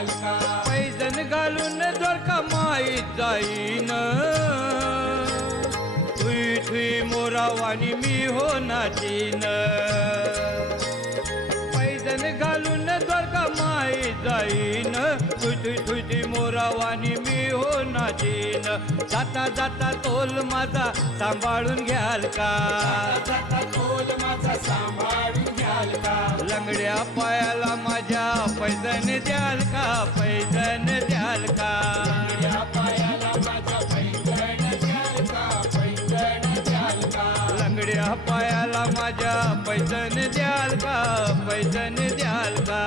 द्याल का पैजण घालून जर का माईत जाईन थुई थुई मोरावानी मी हो नाचीन पैजण घालून जर का माईत जाईन थुई थुई थुई थुई मोरावानी मी हो नाचीन जाता जाता तोल माझा सांभाळून घ्याल का जाता तोल माझा सांभाळून घ्याल का लंगड्या पायाला माझ्या पैजण द्याल का पैजण द्याल का या पायाला माझ्या पैंजण द्याल का पैंजण द्याल का लंगड्या पायाला माझ्या पैजण द्याल का पैजण द्याल का